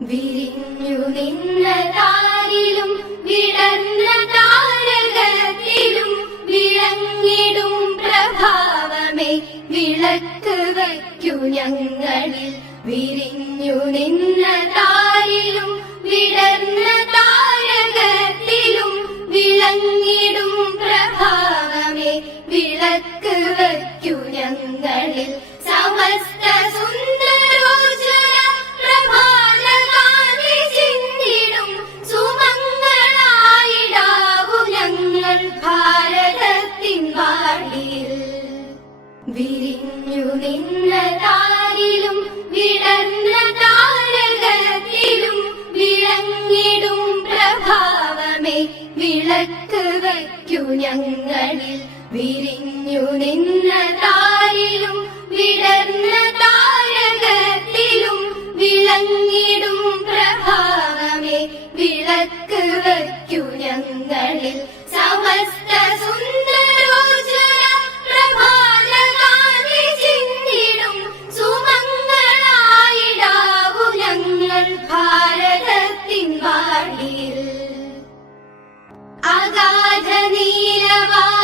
വിരിഞ്ഞു നിന്ന താരിലും വിടർന്ന താരകത്തിലും വിളങ്ങിടും പ്രഭാവമേ. വിളക്ക് വയ്ക്കു ഞങ്ങളിൽ. വിരിഞ്ഞു നിന്ന താരിലും വിടർന്ന താരകത്തിലും വിളങ്ങിടും പ്രഭാവമേ. വിളക്ക് വയ്ക്കു ഞങ്ങളിൽ സമസ്ത ഭാരതത്തിൻ വാടിയിൽ വിരിഞ്ഞു നിന്ന താരിലും വിടർന്ന താരകത്തിലും വിളങ്ങിടും പ്രഭാവമേ. വിളക്ക് വയ്ക്കു ഞങ്ങളിൽ. വിരിഞ്ഞു നിന്ന താരിലും വിടർന്ന താരകത്തിലും വിളങ്ങിടും പ്രഭാവമേ. വിളക്ക് വയ്ക്കു ഞങ്ങളിൽ. ഭാരതത്തിൻ വാടിയിൽ അഗാധ നീലവാനമാ